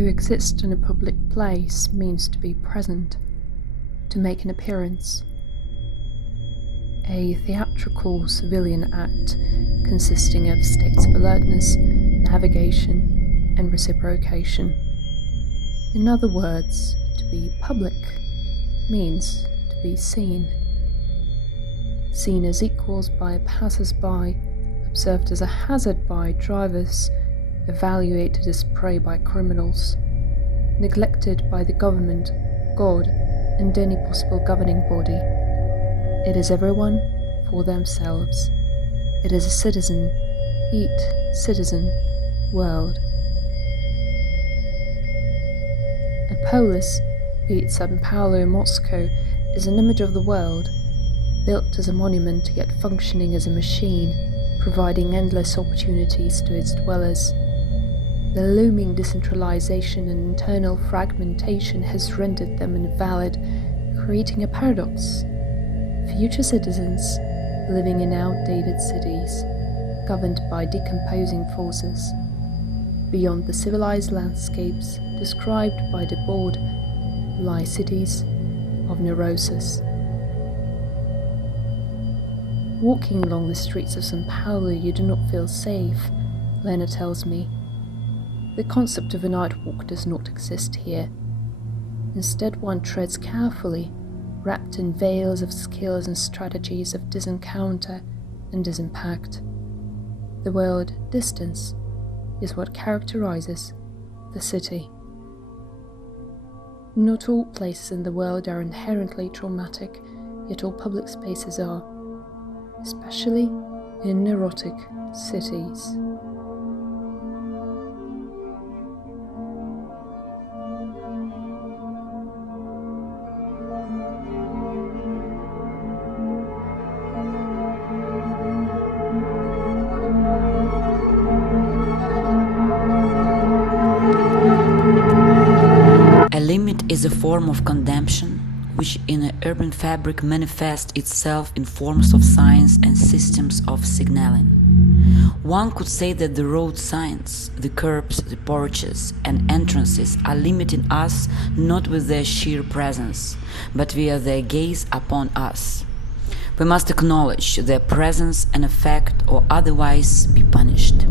To exist in a public place means to be present, to make an appearance. A theatrical civilian act consisting of states of alertness, navigation, and reciprocation. In other words, to be public means to be seen. Seen as equals by passers-by, observed as a hazard by drivers, evaluated as prey by criminals, neglected by the government, God, and any possible governing body. It is everyone for themselves. It is a citizen, citizen, world. A polis, be it Sao Paulo and Moscow, is an image of the world, built as a monument yet functioning as a machine, providing endless opportunities to its dwellers. The looming decentralization and internal fragmentation has rendered them invalid, creating a paradox. Future citizens living in outdated cities, governed by decomposing forces, beyond the civilized landscapes described by Debord, lie cities of neurosis. Walking along the streets of Sao Paulo, you do not feel safe, Lena tells me. The concept of a night walk does not exist here. Instead, one treads carefully, wrapped in veils of skills and strategies of disencounter and disimpact. The word distance is what characterizes the city. Not all places in the world are inherently traumatic, yet all public spaces are, especially in neurotic cities. Is a form of condemnation which in an urban fabric manifests itself in forms of signs and systems of signaling. One could say that the road signs, the curbs, the porches and entrances are limiting us not with their sheer presence, but via their gaze upon us. We must acknowledge their presence and effect or otherwise be punished.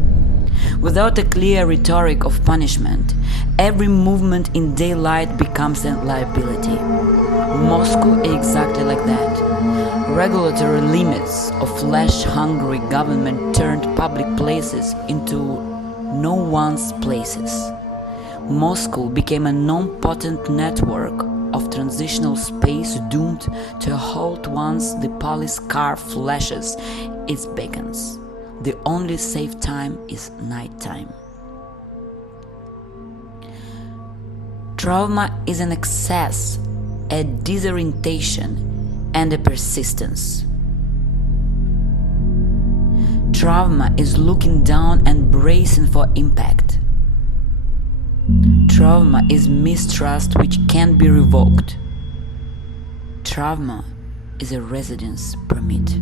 Without a clear rhetoric of punishment, every movement in daylight becomes a liability. Moscow is exactly like that. Regulatory limits of flesh-hungry government turned public places into no one's places. Moscow became a non-potent network of transitional space doomed to a halt once the police car flashes its beacons. The only safe time is nighttime. Trauma is an excess, a disorientation, and a persistence. Trauma is looking down and bracing for impact. Trauma is mistrust which can't be revoked. Trauma is a residence permit.